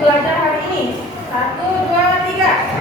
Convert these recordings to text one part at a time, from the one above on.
belajar hari ini? 1, 2, 3.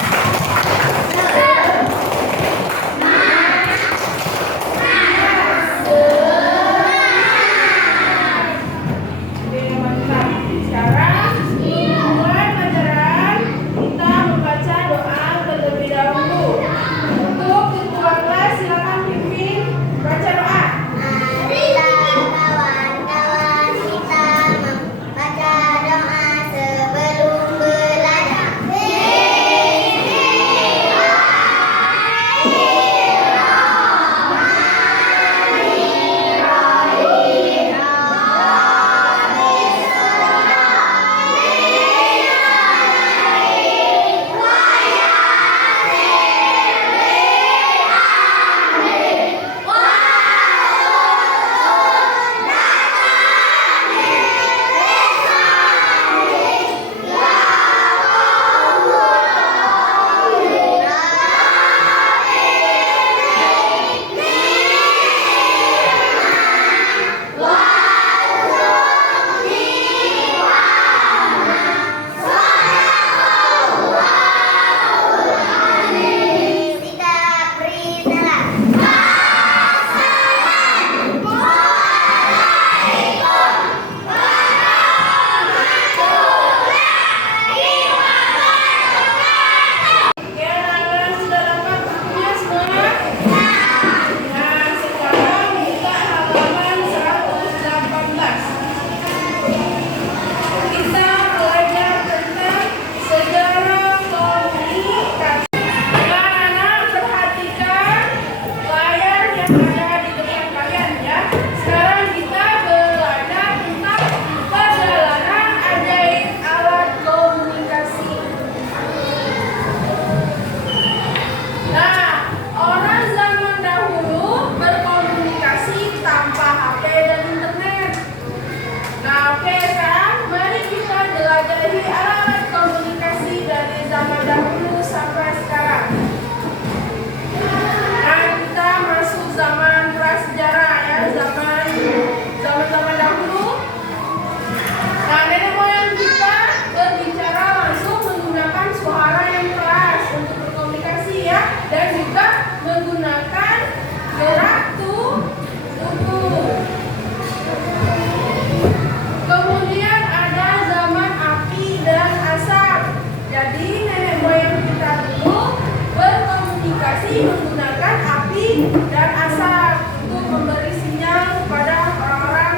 Menggunakan api dan asap untuk memberi sinyal kepada orang-orang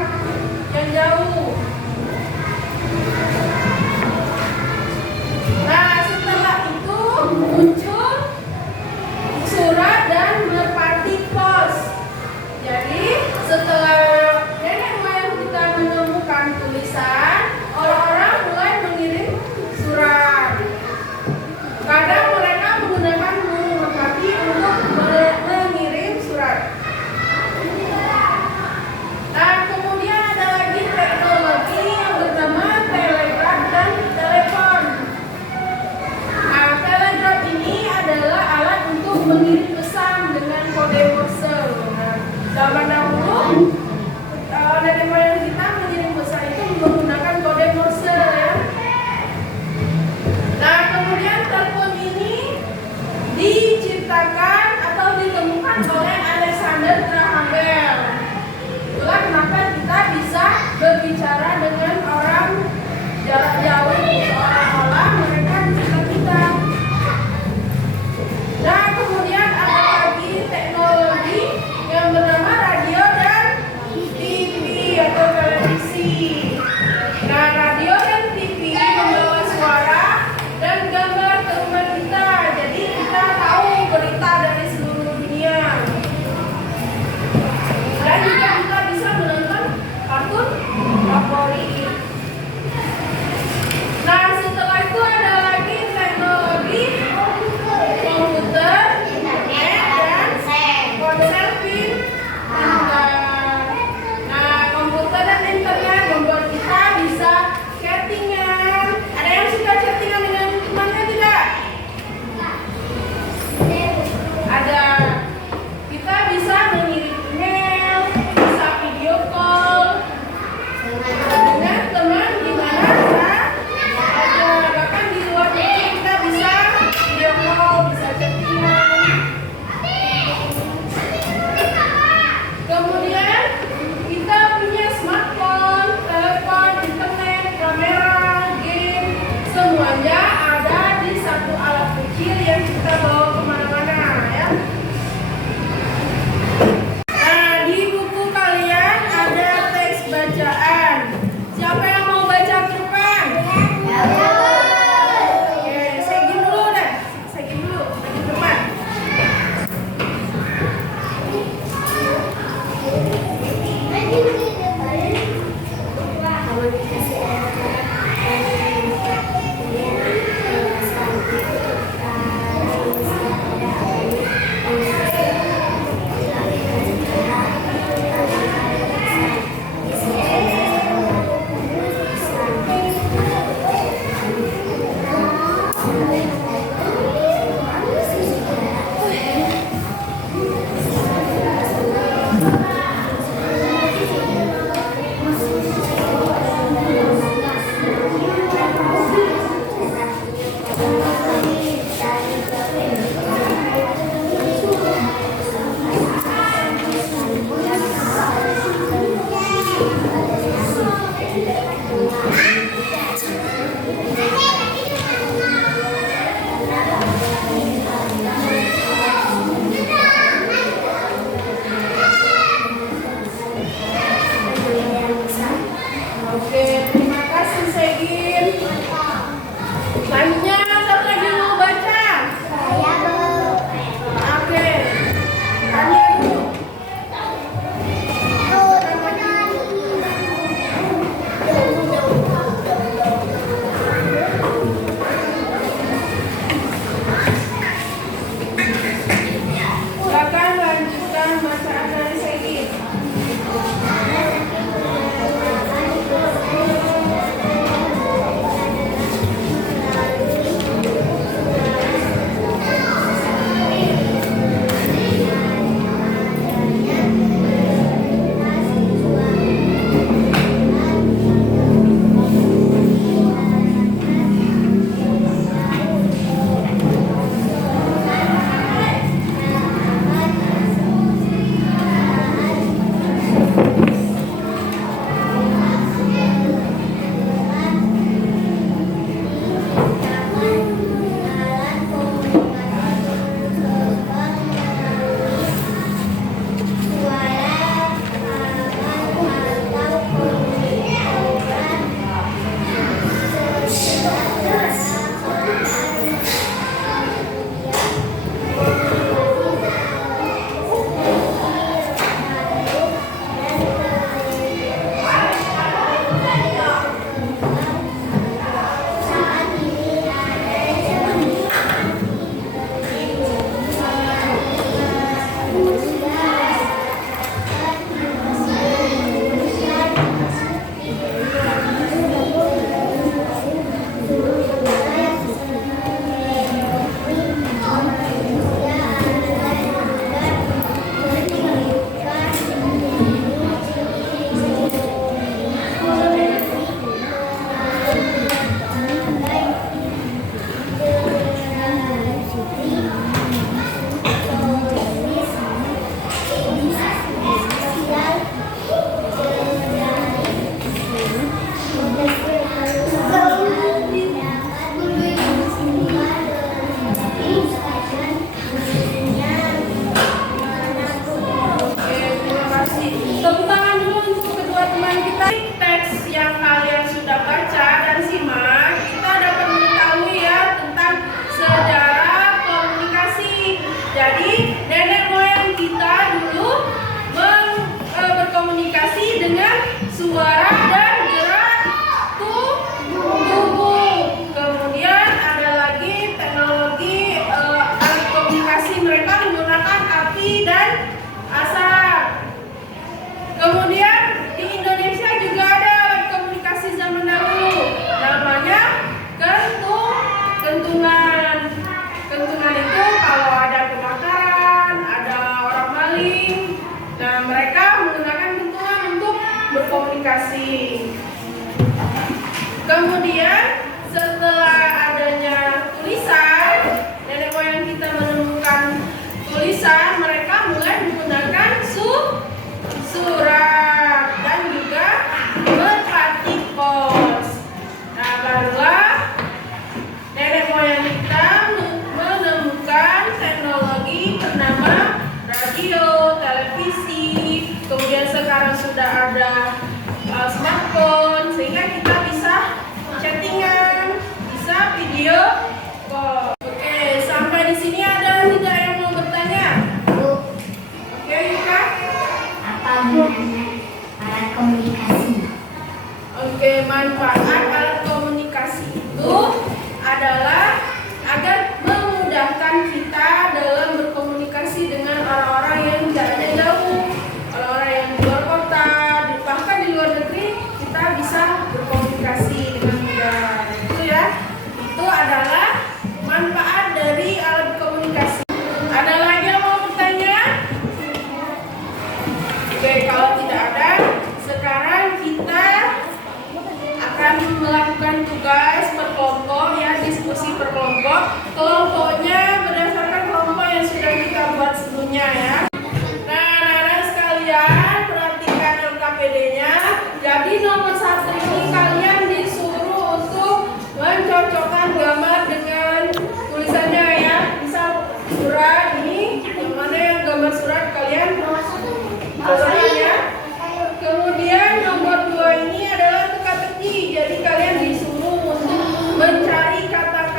yang jauh. Nah, setelah itu muncul surat dan merpati pos. Jadi setelah nenek moyang kita menemukan tulisan, orang-orang mulai mengirim surat. Kadang mereka menggunakan merpati untuk mengirim surat. Nah, kemudian ada lagi teknologi yang bernama telegraf dan telepon. Nah, telegraf ini adalah alat untuk mengirim pesan dengan kode Morse. Nah, zaman dahulu nenek moyang kita mengirim pesan itu menggunakan kode Morse ya. Nah, kemudian telepon ini diciptakan atau ditemukan oleh Alexander Graham Bell. Itulah kenapa kita bisa berbicara dengan orang jarak jauh seolah-olah mereka di sekitar kita. Nah, kemudian ada lagi teknologi yang bernama radio dan TV atau televisi. Nah, radio dan TV membawa suara dan gambar ke rumah kita. Jadi kita tahu berita dari seluruh dunia. Dan juga kita bisa menonton kartun favorit. Selanjutnya satu lagi mau baca. Saya belum. Oke. Tanya dulu. Silakan lanjutkan bacaan dari Segi. Tepuk tangan dulu untuk kedua teman kita. Teks yang kalian sudah baca dan simak, kita dapat mengetahui ya tentang sejarah komunikasi. Jadi nenek moyang kita dulu berkomunikasi dengan suara dan gerak tubuh. Kemudian ada lagi teknologi alat komunikasi, mereka menggunakan api dan asap. Kemudian di Indonesia juga ada alat komunikasi zaman dahulu, namanya kentungan. Kentungan itu kalau ada kebakaran, ada orang maling, nah mereka menggunakan kentungan untuk berkomunikasi. Kemudian setelah adanya tulisan, nenek moyang kita menemukan tulisan, mereka mulai menggunakan surat dan juga berbatik pos. Nah, barulah nenek moyang kita menemukan teknologi bernama radio, televisi, kemudian sekarang sudah ada smartphone sehingga kita bisa chattingan, bisa video call. Oke, sampai di sini ada tidak yang mau bertanya? Oke, Yuka. Apa gunanya alat komunikasi? Oke, manfaat alat komunikasi itu adalah agar memudahkan kita dalam berkomunikasi dengan orang-orang yang jaraknya jauh, orang-orang yang di luar kota, bahkan di luar negeri kita bisa berkomunikasi dengan mudah. Itu ya, itu adalah manfaat dari alat komunikasi. Ada lagi yang mau bertanya? Oke, kalau tidak ada, sekarang kita akan melakukan tugas berkelompok ya, diskusi berkelompok. Kelompoknya berdasarkan kelompok yang sudah kita buat sebelumnya ya. Nah, anak-anak sekalian perhatikan LKPD-nya. Jadi nomor 1 ini kalian disuruh untuk mencocokkan gambar dengan tulisannya ya. Misal surat ini, yang mana yang gambar surat kalian cocokkan ya. Kemudian nomor 2 ini adalah teka-teki. Jadi kalian disuruh untuk mencari kata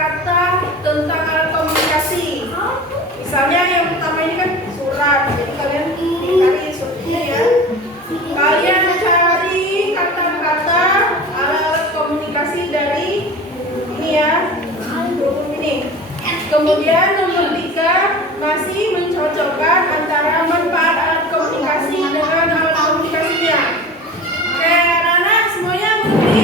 Kemudian nomor 3, masih mencocokkan antara manfaat alat komunikasi dengan alat komunikasinya. Oke, anak-anak semuanya mengerti?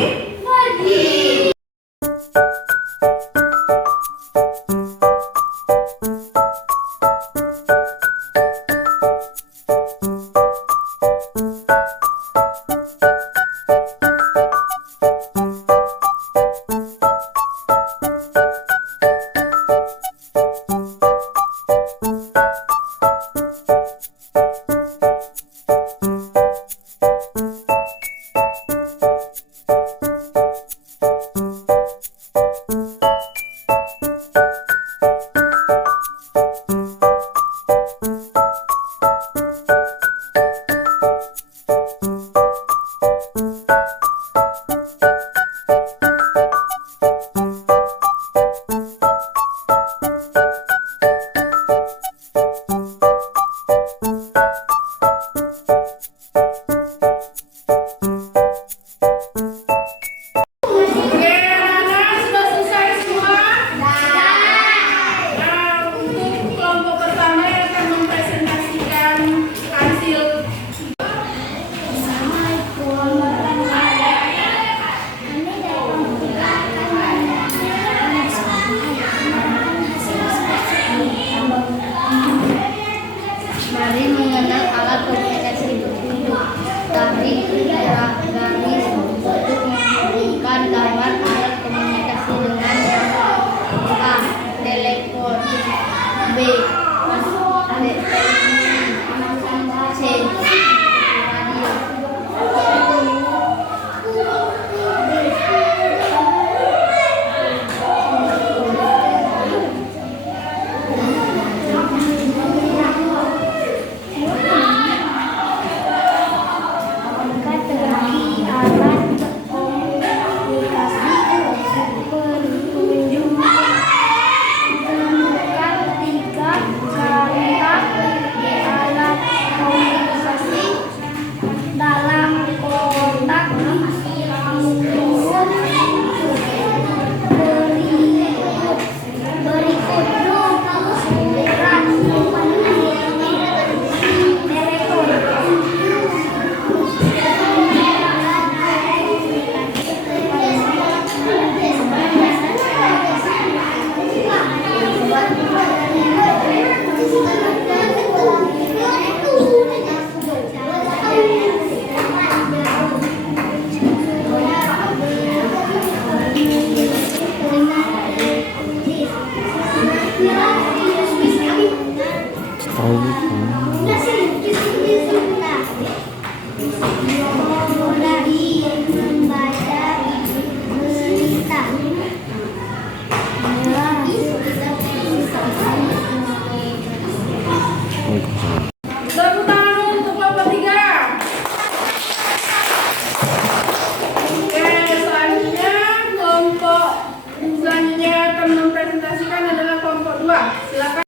Mari mengenal alat komunikasi berbentuk tarik, gerak, garis untuk menghubungkan gambar alat komunikasi dengan yang A. Telepon, B. Televisi, C. Radio. Tepuk tangan untuk kelompok 3. Oke, selanjutnya akan mempresentasikan adalah kelompok 2. Silakan.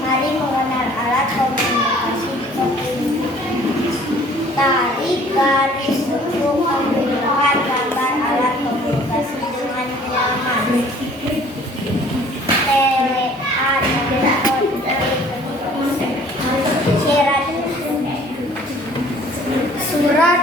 Mari mengenal alat komunikasi tarik garis untuk menghubungkan gambar alat komunikasi dengan nyaman. Surat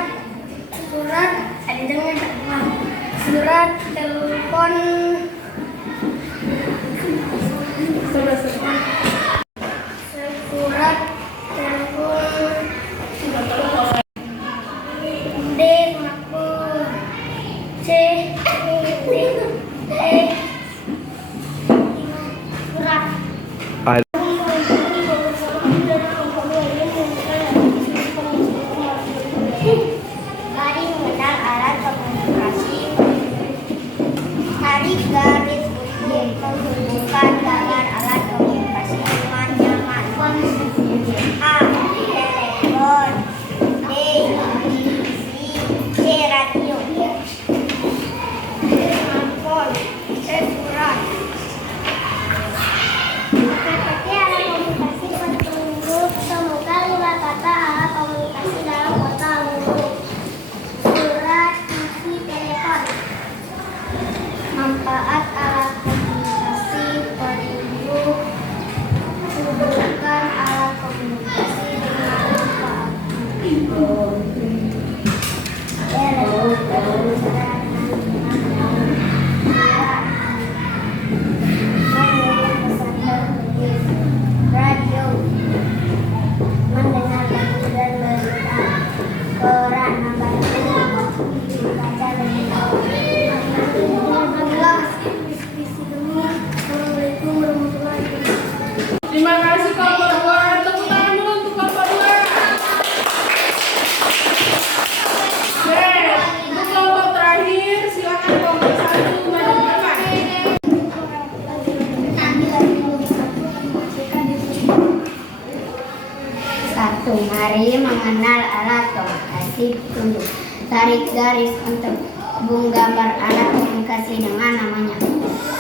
Mari mengenal alat komunikasi petunjuk. Tarik garis untuk hubung gambar alat komunikasi dengan namanya.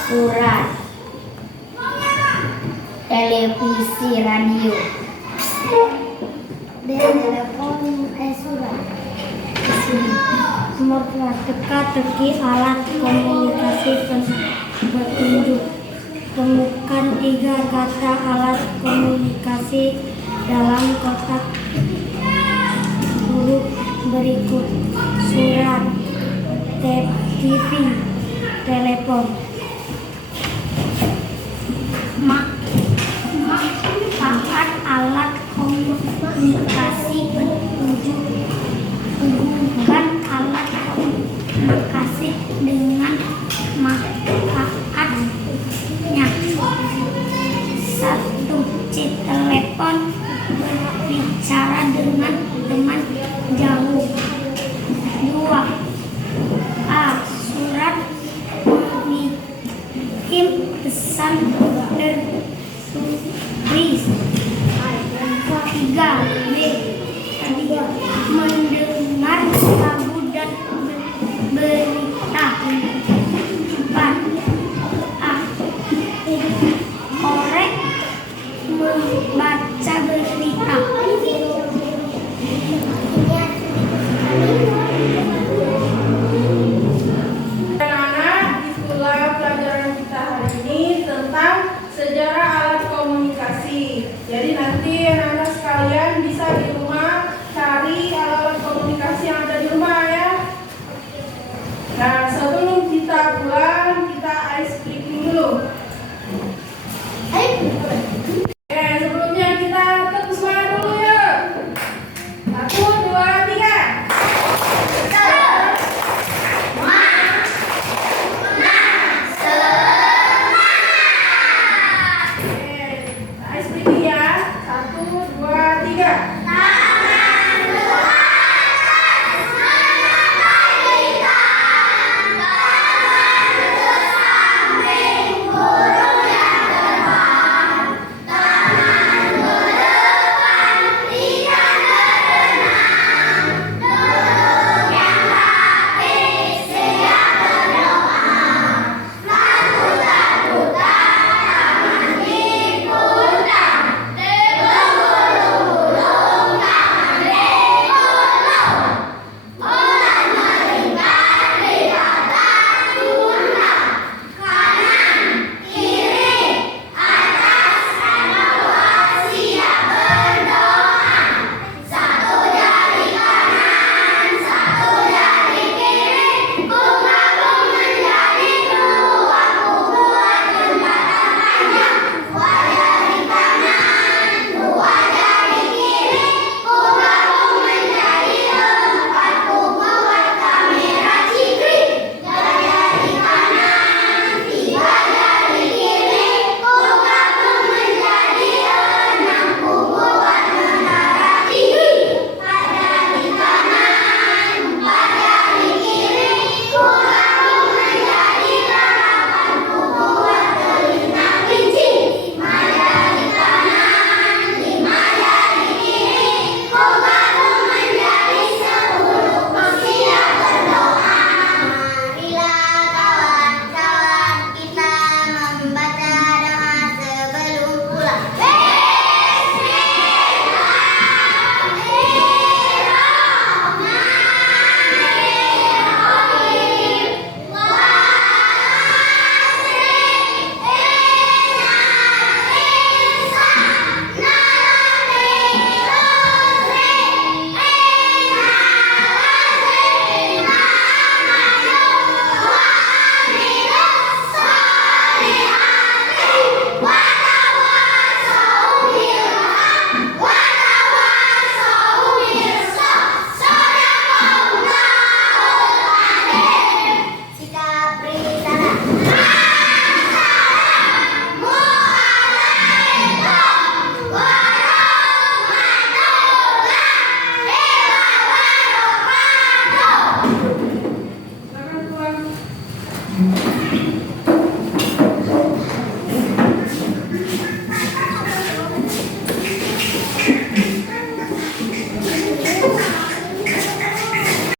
Surat, televisi, radio. Telepon, surat. Nomor 2, teka-teki alat komunikasi petunjuk. Temukan 3 kata alat komunikasi dalam kotak huruf berikut: surat, TV, telepon. Manfaat alat komunikasi petunjuk. Hubungkan alat komunikasi dengan manfaatnya. 1. Telepon, berbicara dengan teman jauh. 2. Surat, mengirim pesan tertulis. 3. mendengar lagu dan berita.